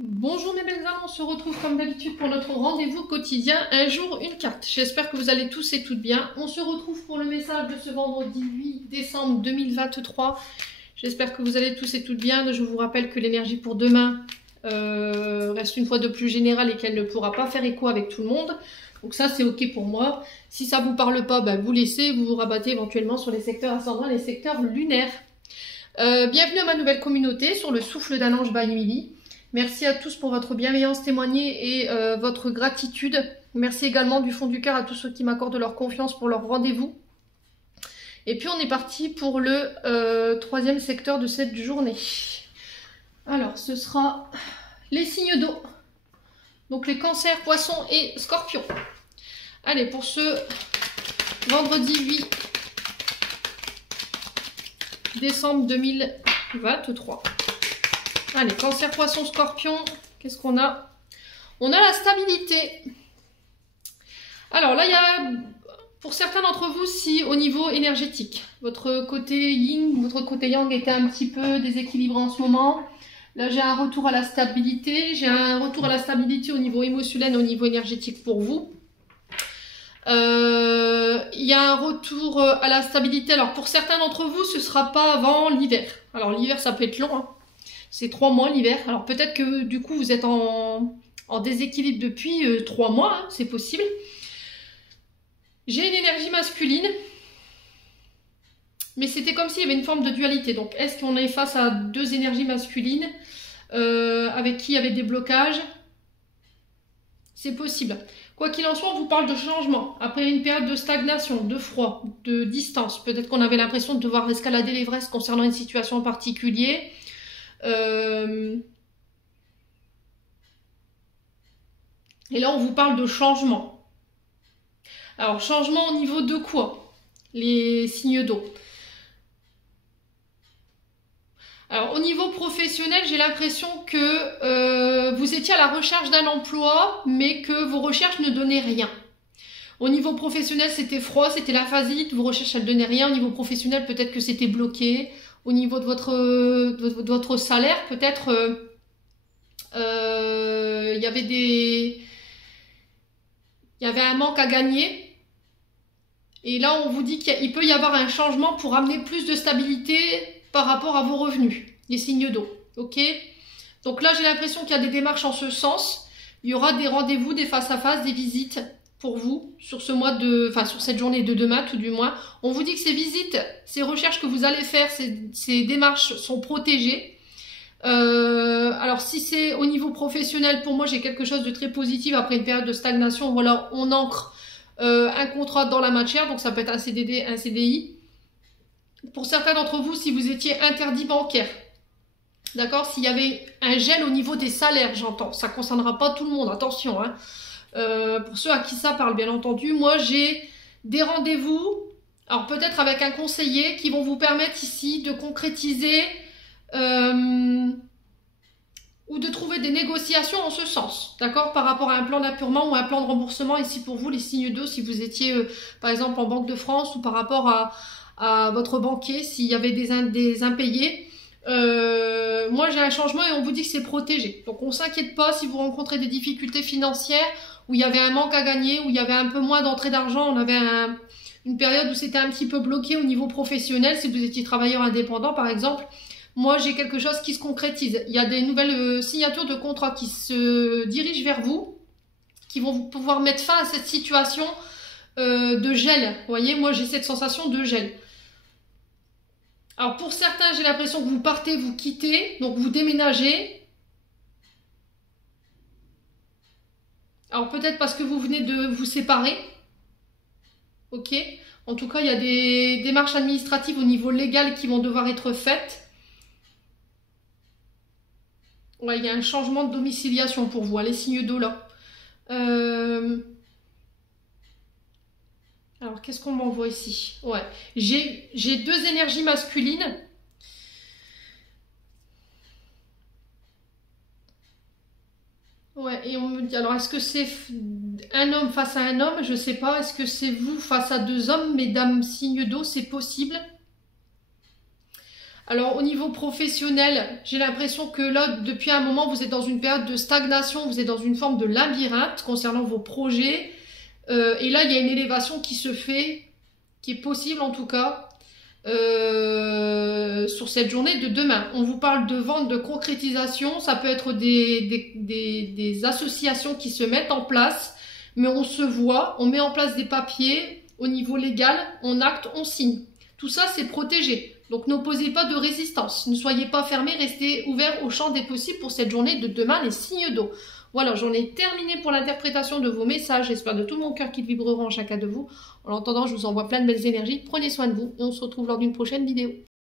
Bonjour mes belles âmes, on se retrouve comme d'habitude pour notre rendez-vous quotidien, un jour une carte. J'espère que vous allez tous et toutes bien. On se retrouve pour le message de ce vendredi 8 décembre 2023. J'espère que vous allez tous et toutes bien. Je vous rappelle que l'énergie pour demain reste une fois de plus générale et qu'elle ne pourra pas faire écho avec tout le monde. Donc ça c'est ok pour moi. Si ça ne vous parle pas, vous laissez, vous vous rabattez éventuellement sur les secteurs ascendants, les secteurs lunaires. Bienvenue à ma nouvelle communauté sur le souffle d'un ange by Emily. Merci à tous pour votre bienveillance témoignée et votre gratitude. Merci également du fond du cœur à tous ceux qui m'accordent leur confiance pour leur rendez-vous. Et puis on est parti pour le troisième secteur de cette journée. Alors ce sera les signes d'eau. Donc les cancers, poissons et scorpions. Allez, pour ce vendredi 8 décembre 2023. Allez, cancer, poisson, scorpion, qu'est-ce qu'on a? On a la stabilité. Alors là, il y a, pour certains d'entre vous, si au niveau énergétique, votre côté yin, votre côté yang était un petit peu déséquilibré en ce moment. Là, j'ai un retour à la stabilité. J'ai un retour à la stabilité au niveau émotionnel, au niveau énergétique pour vous. Il y a un retour à la stabilité. Alors, pour certains d'entre vous, ce ne sera pas avant l'hiver. Alors, l'hiver, ça peut être long, hein. C'est 3 mois l'hiver. Alors peut-être que du coup vous êtes en déséquilibre depuis 3 mois, hein, c'est possible. J'ai une énergie masculine, mais c'était comme s'il y avait une forme de dualité. Donc est-ce qu'on est face à deux énergies masculines avec qui il y avait des blocages? C'est possible. Quoi qu'il en soit, on vous parle de changement. Après une période de stagnation, de froid, de distance, peut-être qu'on avait l'impression de devoir escalader l'Everest concernant une situation en particulier. Et là on vous parle de changement. Alors changement au niveau de quoi? Les signes d'eau. Alors au niveau professionnel, j'ai l'impression que vous étiez à la recherche d'un emploi mais que vos recherches ne donnaient rien. Au niveau professionnel, c'était froid, c'était la phasite, vos recherches ne donnaient rien. Au niveau professionnel, peut-être que c'était bloqué. Au niveau de votre salaire, peut-être il y avait un manque à gagner. Et là, on vous dit qu'il peut y avoir un changement pour amener plus de stabilité par rapport à vos revenus, les signes d'eau. Ok? Donc là, j'ai l'impression qu'il y a des démarches en ce sens. Il y aura des rendez-vous, des face-à-face, des visites pour vous sur ce mois sur cette journée de demain, tout du moins. On vous dit que ces visites, ces recherches que vous allez faire, ces démarches sont protégées. Alors si c'est au niveau professionnel, pour moi j'ai quelque chose de très positif après une période de stagnation. Voilà, on ancre un contrat dans la matière, donc ça peut être un CDD, un CDI. Pour certains d'entre vous, si vous étiez interdit bancaire, d'accord, s'il y avait un gel au niveau des salaires, j'entends, ça ne concernera pas tout le monde, attention, hein. Pour ceux à qui ça parle, bien entendu, moi j'ai des rendez-vous, alors peut-être avec un conseiller, qui vont vous permettre ici de concrétiser ou de trouver des négociations en ce sens, d'accord, par rapport à un plan d'appurement ou un plan de remboursement ici pour vous, les signes d'eau, si vous étiez par exemple en Banque de France ou par rapport à votre banquier, s'il y avait des impayés. Moi j'ai un changement et on vous dit que c'est protégé, donc on s'inquiète pas si vous rencontrez des difficultés financières où il y avait un manque à gagner, où il y avait un peu moins d'entrée d'argent, on avait une période où c'était un petit peu bloqué au niveau professionnel, si vous étiez travailleur indépendant par exemple. Moi j'ai quelque chose qui se concrétise, il y a des nouvelles signatures de contrats qui se dirigent vers vous, qui vont pouvoir mettre fin à cette situation de gel. Vous voyez, moi j'ai cette sensation de gel. Alors pour certains, j'ai l'impression que vous partez, vous quittez, donc vous déménagez. Alors peut-être parce que vous venez de vous séparer. Ok. En tout cas, il y a des démarches administratives au niveau légal qui vont devoir être faites. Ouais, il y a un changement de domiciliation pour vous, hein, les signes d'eau là. Alors, qu'est-ce qu'on m'envoie ici? Ouais, j'ai deux énergies masculines. Ouais, et on me dit, alors est-ce que c'est un homme face à un homme? Je sais pas. Est-ce que c'est vous face à deux hommes, mesdames signes d'eau? C'est possible. Alors au niveau professionnel, j'ai l'impression que là, depuis un moment, vous êtes dans une période de stagnation, vous êtes dans une forme de labyrinthe concernant vos projets. Et là, il y a une élévation qui se fait, qui est possible en tout cas, sur cette journée de demain. On vous parle de vente, de concrétisation, ça peut être des associations qui se mettent en place, mais on se voit, on met en place des papiers au niveau légal, on acte, on signe. Tout ça, c'est protégé. Donc n'opposez pas de résistance, ne soyez pas fermés, restez ouverts au champ des possibles pour cette journée de demain, les signes d'eau. Voilà, j'en ai terminé pour l'interprétation de vos messages, j'espère de tout mon cœur qu'ils vibreront en chacun de vous. En attendant, je vous envoie plein de belles énergies, prenez soin de vous et on se retrouve lors d'une prochaine vidéo.